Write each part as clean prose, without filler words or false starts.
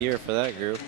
Year for that group.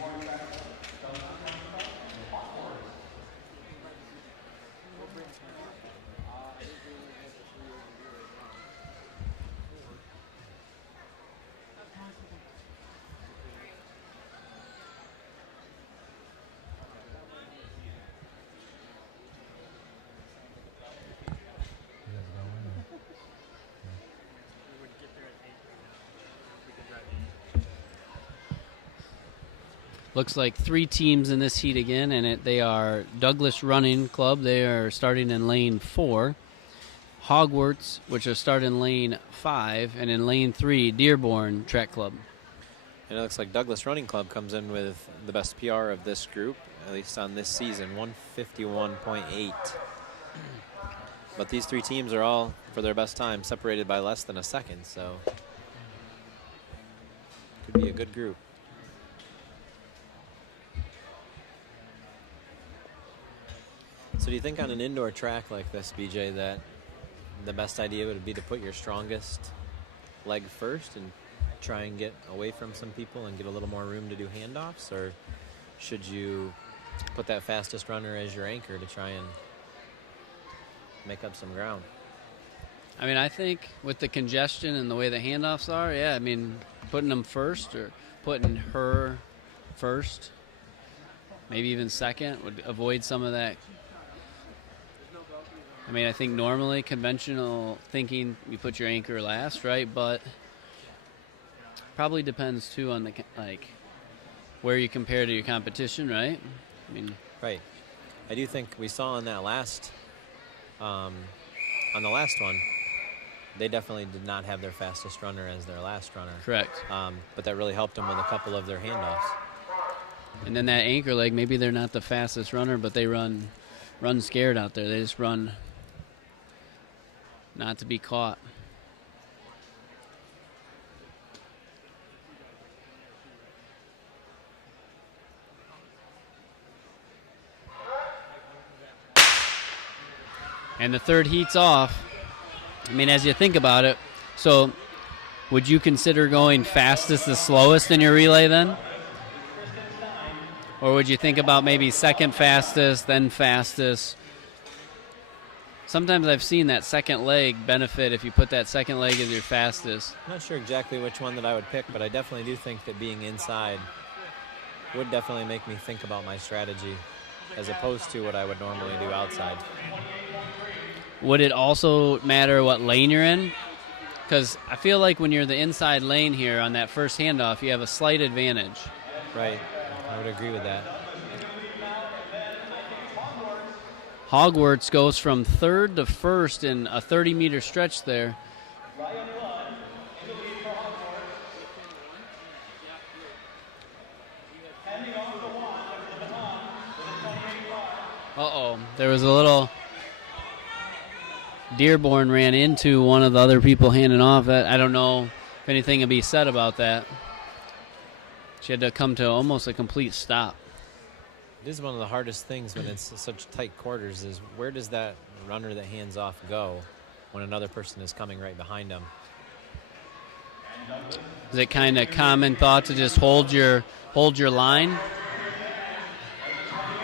Looks like three teams in this heat again, and they are Douglas Running Club. They are starting in lane 4. Hogwarts, which are starting in lane 5, and in lane 3, Dearborn Track Club. And it looks like Douglas Running Club comes in with the best PR of this group, at least on this season, 151.8. But these three teams are all, for their best time, separated by less than a second, so could be a good group. So do you think on an indoor track like this, BJ, that the best idea would be to put your strongest leg first and try and get away from some people and get a little more room to do handoffs? Or should you put that fastest runner as your anchor to try and make up some ground? I mean, I think with the congestion and the way the handoffs are, yeah, I mean, putting them first or putting her first, maybe even second, would avoid some of that. I mean, I think normally conventional thinking, you put your anchor last, right? But probably depends too on the where you compare to your competition, right? I mean, right. I do think we saw on that last, on the last one, they definitely did not have their fastest runner as their last runner. Correct. But that really helped them with a couple of their handoffs. And then that anchor leg, maybe they're not the fastest runner, but they run scared out there. They just run not to be caught. And the third heat's off. I mean, as you think about it, so would you consider going fastest to slowest in your relay then? Or would you think about maybe second fastest, then fastest? Sometimes I've seen that second leg benefit if you put that second leg as your fastest. I'm not sure exactly which one that I would pick, but I definitely do think that being inside would definitely make me think about my strategy as opposed to what I would normally do outside. Would it also matter what lane you're in? Because I feel like when you're the inside lane here on that first handoff, you have a slight advantage. Right. I would agree with that. Hogwarts goes from third to first in a 30-meter stretch there. Uh-oh. There was a little... Dearborn ran into one of the other people handing off. I don't know if anything can be said about that. She had to come to almost a complete stop. It is one of the hardest things when it's such tight quarters is where does that runner that hands off go when another person is coming right behind them? Is it kind of common thought to just hold your line?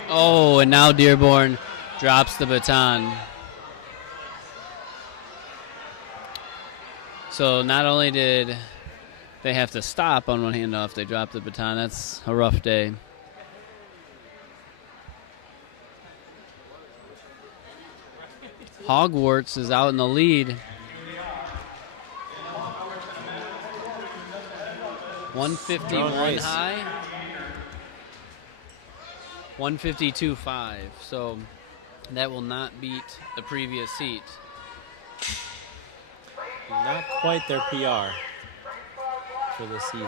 Oh, and now Dearborn drops the baton. So not only did they have to stop on one handoff, they dropped the baton. That's a rough day. Hogwarts is out in the lead. 151 high. 152.5. So that will not beat the previous heat. Not quite their PR for this season.